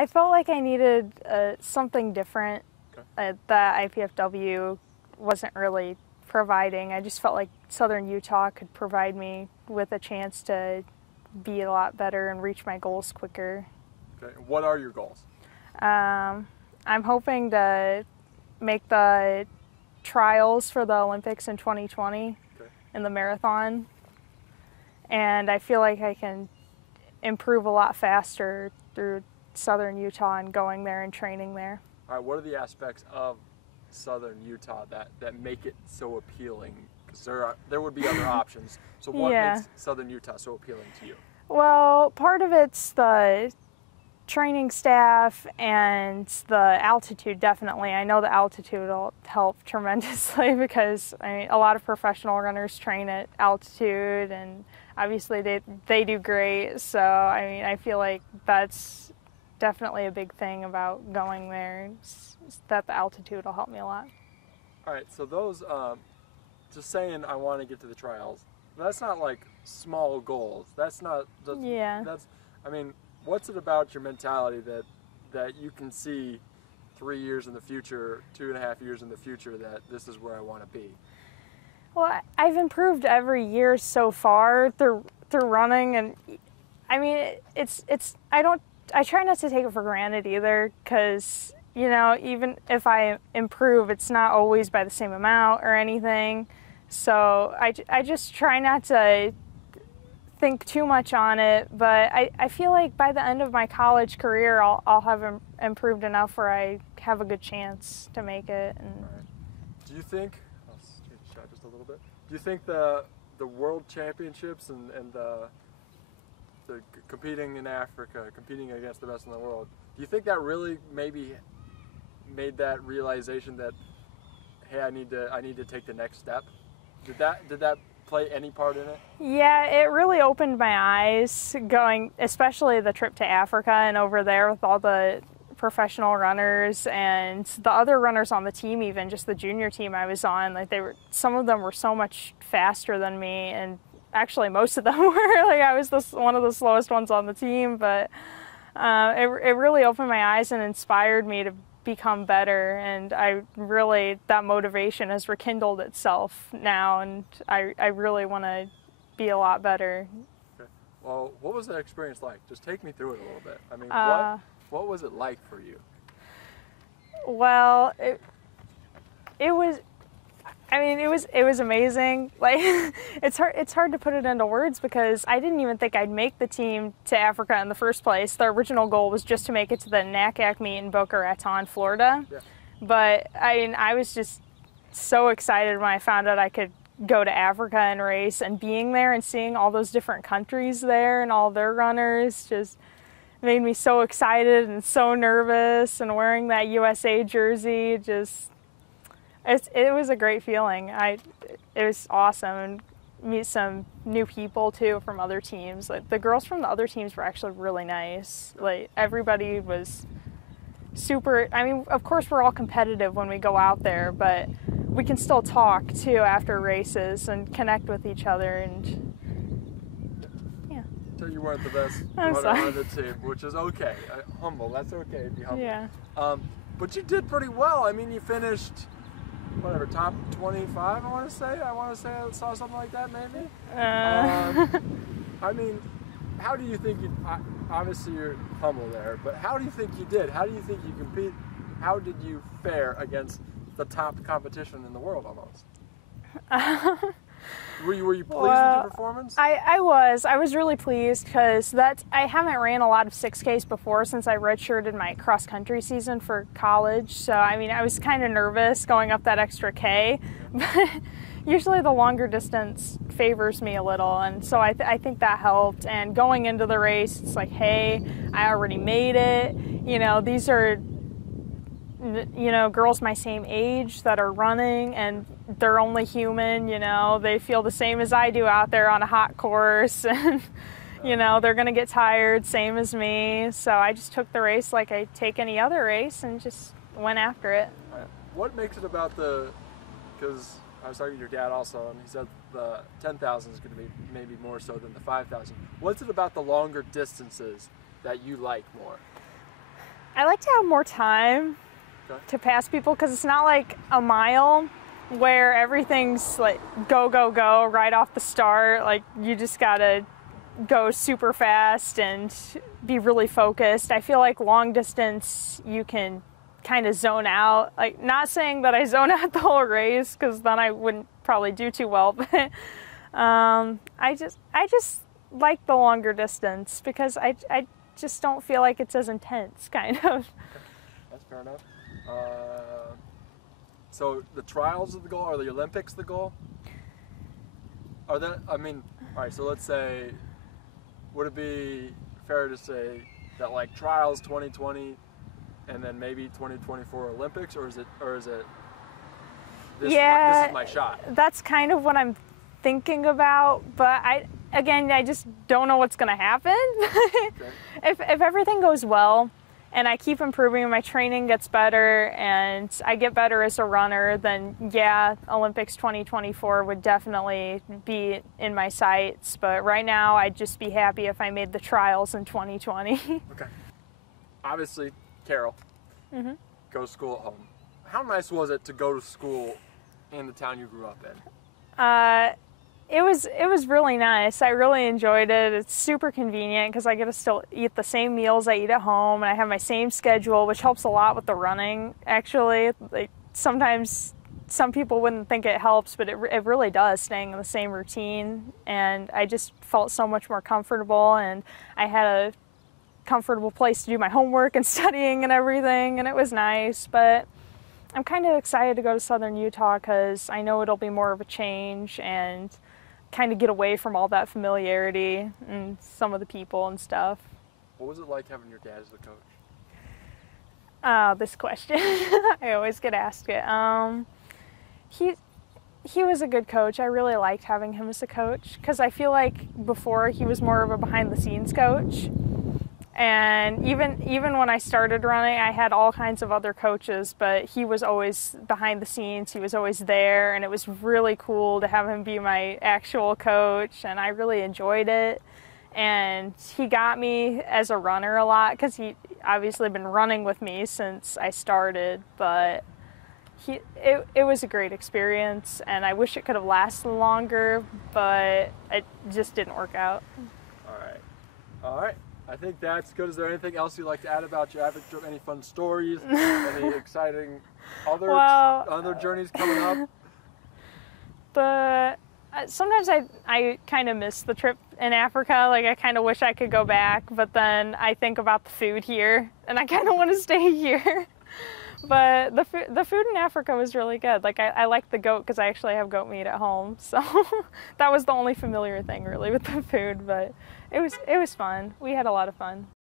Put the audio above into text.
I felt like I needed something different Okay. that IPFW wasn't really providing. I just felt like Southern Utah could provide me with a chance to be a lot better and reach my goals quicker. Okay. What are your goals? I'm hoping to make the trials for the Olympics in 2020 Okay. in the marathon. And I feel like I can improve a lot faster through Southern Utah and going there and training there. All right. What are the aspects of Southern Utah that make it so appealing? Because there would be other options. So what makes Southern Utah so appealing to you? Well, part of it's the training staff and the altitude, definitely. I know the altitude will help tremendously because I mean, a lot of professional runners train at altitude, and obviously they do great. So I mean, I feel like that's definitely a big thing about going there, is that the altitude will help me a lot. All right. So those, just saying I want to get to the trials, that's not like small goals. That's not. That's. I mean, what's it about your mentality that you can see 3 years in the future, 2.5 years in the future, that this is where I want to be? Well, I've improved every year so far through running, and I mean I try not to take it for granted either, because you know, even if I improve, it's not always by the same amount or anything. So I just try not to think too much on it, but I feel like by the end of my college career, I'll have improved enough where I have a good chance to make it. And right. Do you think? I'll change the shot just a little bit. Do you think the World Championships and the competing in Africa, competing against the best in the world, do you think that really maybe made that realization that, hey, I need to take the next step? Did that play any part in it? Yeah, it really opened my eyes, going, especially the trip to Africa and over there with all the professional runners and the other runners on the team, even just the junior team I was on. Like some of them were so much faster than me, and actually most of them were. Like I was one of the slowest ones on the team, but it really opened my eyes and inspired me to become better, and that motivation has rekindled itself now, and I really want to be a lot better. Okay. Well, what was that experience like? Just take me through it a little bit. I mean, what was it like for you? Well, it was. I mean, it was amazing. Like, it's hard to put it into words because I didn't even think I'd make the team to Africa in the first place. The original goal was just to make it to the NACAC meet in Boca Raton, Florida. Yeah. But I was just so excited when I found out I could go to Africa and race, and being there and seeing all those different countries there and all their runners just made me so excited and so nervous, and wearing that USA jersey just... It was a great feeling. It was awesome, and meet some new people too from other teams. Like the girls from the other teams were actually really nice. Like everybody was super. I mean, of course we're all competitive when we go out there, but we can still talk too after races and connect with each other. And yeah. So you weren't the best runner on the team, which is okay. Humble. That's okay to be humble. Yeah. But you did pretty well. I mean, you finished, whatever, top 25, I want to say I saw something like that, maybe. I mean, how do you think you, obviously you're humble there, but how do you think you did? How do you think you compete? How did you fare against the top competition in the world almost? Were you pleased with your performance? I was really pleased because I haven't ran a lot of 6Ks before since I redshirted my cross country season for college. So I mean, I was kind of nervous going up that extra K, but usually the longer distance favors me a little, and so I think that helped. And going into the race, it's like, hey, I already made it. You know, these are, you know, girls my same age that are running, and they're only human, you know, they feel the same as I do out there on a hot course, and you know, they're gonna get tired, same as me. So I just took the race like I take any other race and just went after it. What makes it about because I was talking to your dad also, and he said the 10,000 is going to be maybe more so than the 5,000. What's it about the longer distances that you like more? I like to have more time to pass people, because it's not like a mile where everything's like go, go, go right off the start. Like, you just gotta go super fast and be really focused. I feel like long distance you can kind of zone out. Like, not saying that I zone out the whole race, because then I wouldn't probably do too well, but I just like the longer distance, because I just don't feel like it's as intense, kind of. That's fair enough. So the trials are the goal, or the Olympics the goal? Are that, I mean, all right, so let's say, would it be fair to say that like trials 2020 and then maybe 2024 Olympics, or is it this is my shot? That's kind of what I'm thinking about, but I just don't know what's gonna happen. If everything goes well and I keep improving and my training gets better and I get better as a runner, then yeah, Olympics 2024 would definitely be in my sights. But right now, I'd just be happy if I made the trials in 2020. Okay. Obviously, Carol, go to school at home. How nice was it to go to school in the town you grew up in? It was really nice. I really enjoyed it. It's super convenient because I get to still eat the same meals I eat at home, and I have my same schedule, which helps a lot with the running, actually. Like, sometimes some people wouldn't think it helps, but it really does, staying in the same routine. And I just felt so much more comfortable, and I had a comfortable place to do my homework and studying and everything, and it was nice. But I'm kind of excited to go to Southern Utah because I know it'll be more of a change and kind of get away from all that familiarity and some of the people and stuff. What was it like having your dad as a coach? This question. I always get asked it. He was a good coach. I really liked having him as a coach, because I feel like before he was more of a behind-the-scenes coach. And even when I started running, I had all kinds of other coaches, but he was always behind the scenes. He was always there, and it was really cool to have him be my actual coach, and I really enjoyed it. And he got me as a runner a lot, because he obviously been running with me since I started, but it was a great experience, and I wish it could have lasted longer, but it just didn't work out. All right. I think that's good. Is there anything else you'd like to add about your Advocate trip? Any fun stories? Any exciting other journeys coming up? Sometimes I kind of miss the trip in Africa. Like, I kind of wish I could go back, but then I think about the food here, and I kind of want to stay here. But the food in Africa was really good. Like, I like the goat, because I actually have goat meat at home, so that was the only familiar thing really with the food. But it was fun. We had a lot of fun.